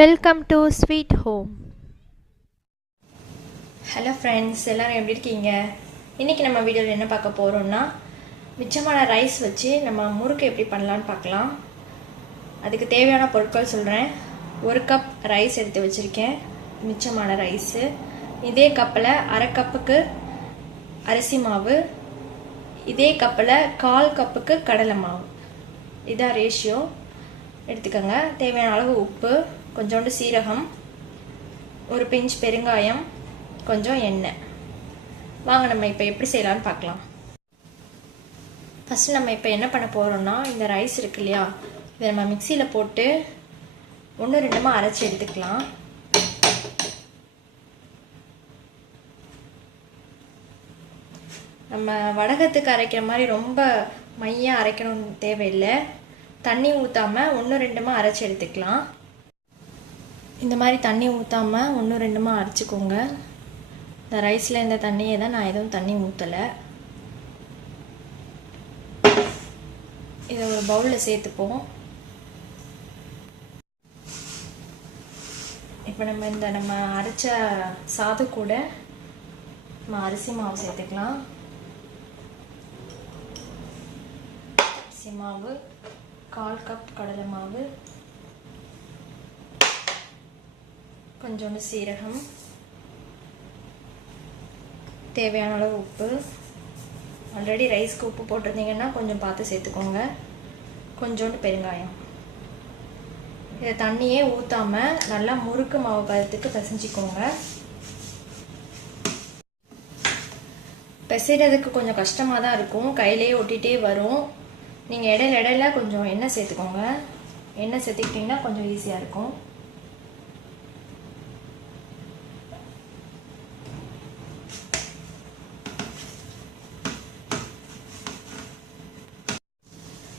Welcome to sweet home. Hello friends, எல்லோரும் எப்படி இருக்கீங்க? இன்றைக்கி நம்ம வீடியோவில் என்ன பார்க்க போகிறோம்னா, மிச்சமான ரைஸ் வச்சு நம்ம முறுக்கு எப்படி பண்ணலான்னு பார்க்கலாம். அதுக்கு தேவையான பொருட்கள் சொல்கிறேன். 1 கப் ரைஸ் எடுத்து வச்சுருக்கேன், மிச்சமான ரைஸு. இதே கப்பில் 1/2 கப்புக்கு அரிசி மாவு, இதே கப்பில் 1/4 கப்புக்கு கடலை மாவு. இதான் ரேஷியோ. எடுத்துக்கோங்க. தேவையான அளவு உப்பு, கொஞ்சோண்டு சீரகம், ஒரு பிஞ்ச் பெருங்காயம், கொஞ்சம் எண்ணெய். வாங்க நம்ம இப்போ எப்படி செய்யலான்னு பார்க்கலாம். ஃபஸ்ட்டு நம்ம இப்போ என்ன பண்ண போகிறோம்னா, இந்த ரைஸ் இருக்கு இல்லையா, இதை நம்ம மிக்சியில் போட்டு 1-2 அரைச்சி எடுத்துக்கலாம். நம்ம வடகத்துக்கு அரைக்கிற மாதிரி ரொம்ப மையாக அரைக்கணும்னு தேவையில்லை. தண்ணி ஊற்றாமல் 1-2 அரைச்சி எடுத்துக்கலாம். இந்த மாதிரி தண்ணி ஊற்றாமல் 1-2 அரைச்சிக்கோங்க. இந்த ரைஸில் இந்த தண்ணியை தான், நான் எதுவும் தண்ணி ஊற்றலை. இதை ஒரு பவுலில் சேர்த்துப்போம். இப்போ நம்ம அரைச்ச சாதம் கூட நம்ம அரிசி மாவு சேர்த்துக்கலாம். அரிசி மாவு, 1/4 கப் கடலை மாவு, கொஞ்சோண்டு சீரகம், தேவையான அளவு உப்பு. ஆல்ரெடி ரைஸ்க்கு உப்பு போட்டிருந்தீங்கன்னா கொஞ்சம் பார்த்து சேர்த்துக்கோங்க. கொஞ்சோண்டு பெருங்காயம். இதை தண்ணியே ஊற்றாமல் நல்லா முறுக்கு மாவு பதத்துக்கு பிசைஞ்சிக்கோங்க. பிசைறதுக்கு கொஞ்சம் கஷ்டமாக தான் இருக்கும், கையிலேயே ஒட்டிகிட்டே வரும். நீங்கள் இடையில கொஞ்சம் எண்ணெய் சேர்த்துக்கோங்க. எண்ணெய் சேர்த்துக்கிட்டிங்கன்னா கொஞ்சம் ஈஸியாக இருக்கும்.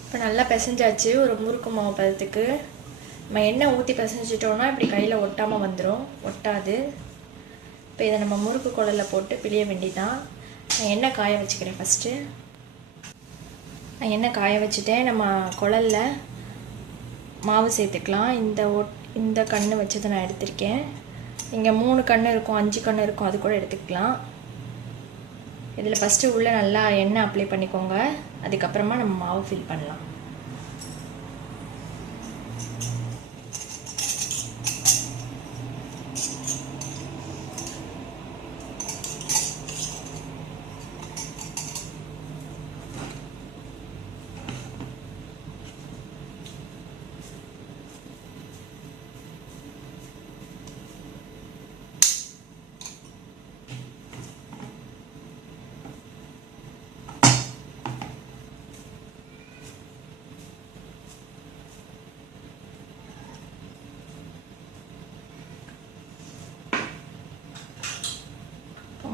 இப்போ நல்லா பிசைஞ்சாச்சு ஒரு முறுக்கு மாவு பதத்துக்கு. நம்ம எண்ணெய் ஊற்றி பிசைஞ்சிட்டோன்னா இப்படி கையில் ஒட்டாமல் வந்துடும், ஒட்டாது. இப்போ இதை நம்ம முறுக்கு குழலில் போட்டு பிழிய வேண்டிதான். நான் எண்ணெய் காய வச்சுக்கிறேன். ஃபஸ்ட்டு நான் எண்ணெய் காய வச்சுட்டேன். நம்ம குழலில் மாவு சேர்த்துக்கலாம். இந்த கன்று வச்சதை நான் எடுத்திருக்கேன். இங்கே 3 கன்று இருக்கும், 5 கன்று இருக்கும், அது கூட எடுத்துக்கலாம். இதில் ஃபஸ்ட்டு உள்ளே நல்லா எண்ணெய் அப்ளை பண்ணிக்கோங்க. அதுக்கப்புறமா நம்ம மாவு ஃபில் பண்ணலாம்.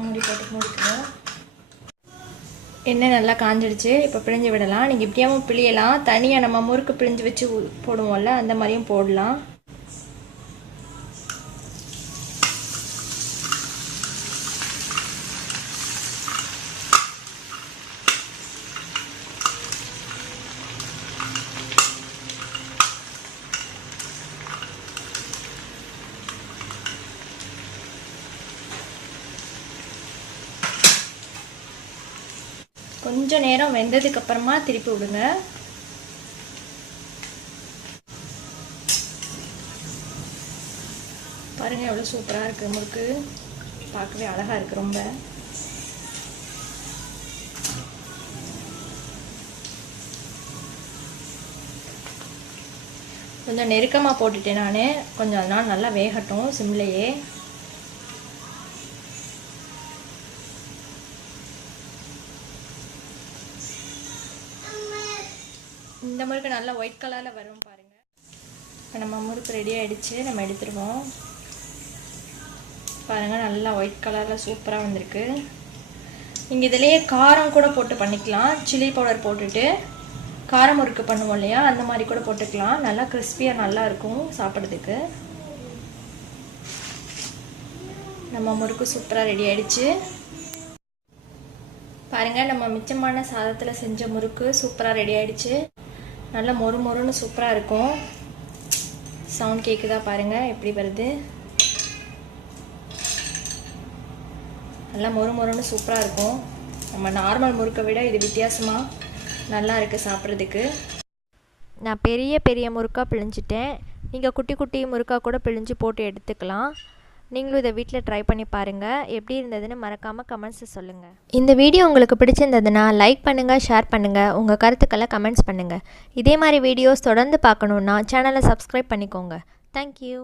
மூடி போட்டு மூடிக்கணும். எண்ணெய் நல்லா காஞ்சிடுச்சு. இப்போ பிழிஞ்சு விடலாம். நீங்கள் இப்படியாவும் பிழியலாம், தனியாக நம்ம முறுக்கு பிழிஞ்சு வச்சு போடுவோம்ல, அந்த மாதிரியும் போடலாம். கொஞ்சம் நேரம் வெந்ததுக்கு அப்புறமா திருப்பி விடுங்க. பாருங்க எவ்வளோ சூப்பராக இருக்குது முறுக்கு. பார்க்கவே அழகாக இருக்குது ரொம்ப. கொஞ்சம் நெருக்கமாக போட்டுட்டேன் நான். கொஞ்சம் அதனால் நல்லா வேகட்டும் சிம்லையே. இந்த முறுக்கு நல்லா ஒயிட் கலரில் வரும் பாருங்கள். இப்போ நம்ம முறுக்கு ரெடி ஆகிடுச்சு, நம்ம எடுத்துருவோம். பாருங்கள் நல்லா ஒயிட் கலரில் சூப்பராக வந்திருக்கு. நீங்கள் இதிலேயே காரம் கூட போட்டு பண்ணிக்கலாம். சில்லி பவுடர் போட்டுட்டு காரம் முறுக்கு பண்ணுவோம் இல்லையா, அந்த மாதிரி கூட போட்டுக்கலாம். நல்லா கிறிஸ்பியாக நல்லா இருக்கும் சாப்பிட்றதுக்கு. நம்ம முறுக்கு சூப்பராக ரெடி ஆகிடுச்சு. பாருங்கள், நம்ம மிச்சமான சாதத்தில் செஞ்ச முறுக்கு சூப்பராக ரெடி ஆகிடுச்சு. நல்லா மொறு மொறுன்னு சூப்பராக இருக்கும். சவுண்ட் கேட்குதா பாருங்கள், எப்படி வருது. நல்லா மொறு மொறுன்னு சூப்பராக இருக்கும். நம்ம நார்மல் முறுக்கை விட இது வித்தியாசமாக நல்லா இருக்குது சாப்பிட்றதுக்கு. நான் பெரிய பெரிய முறுக்காக பிழிஞ்சிட்டேன். நீங்கள் குட்டி குட்டி முறுக்காக கூட பிழிஞ்சு போட்டு எடுத்துக்கலாம். நீங்களும் இதை வீட்டில் ட்ரை பண்ணி பாருங்கள். எப்படி இருந்ததுன்னு மறக்காமல் கமெண்ட்ஸை சொல்லுங்கள். இந்த வீடியோ உங்களுக்கு பிடிச்சிருந்ததுன்னா லைக் பண்ணுங்கள், ஷேர் பண்ணுங்கள், உங்கள் கருத்துக்களை கமெண்ட்ஸ் பண்ணுங்கள். இதே மாதிரி வீடியோஸ் தொடர்ந்து பார்க்கணுன்னா சேனலை சப்ஸ்கிரைப் பண்ணிக்கோங்க. தேங்க்யூ.